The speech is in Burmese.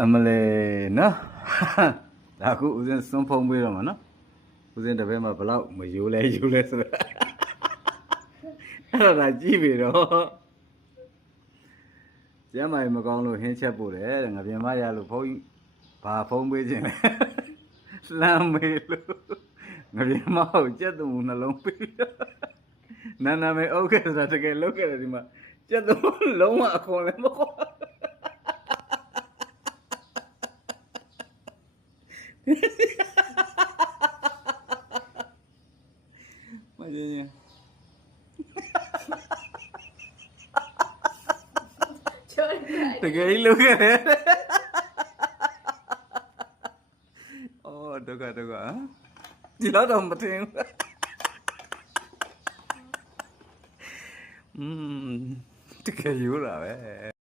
အမလေးနော်ဒါခုဦးစင်းစွန်းဖုံးပေးတော့မှာနော်ဦးစင်းတပည့်မှာဘလောက်မယိုးလဲဆိုတာအဲ့ဒါကြည့်ပြီတော့ကျမ်းမာရေးမကောင်းလို့ဟင်းချက်ပို့တယ်တဲ့ငါပြင်မရလို့ဖုံးဘာဖုံးပေးခြင်းလဲလှမ်းမေးလို့ငါပြင်မကိုကြက်သွန်နှလုံးပေးနာမေဟုတ်ကဲ့ဆိုတာတကယ်လုပ်ခဲ့တယ်ဒီမှာကြက်သွန်လုံးဝအခွန်လည်းမခေါ်မင်းကြီးတကယ်လုပ်ခဲ့တယ်အော်ဒုက္ခဒီတော့မတင်တကယ်ယူတာပဲ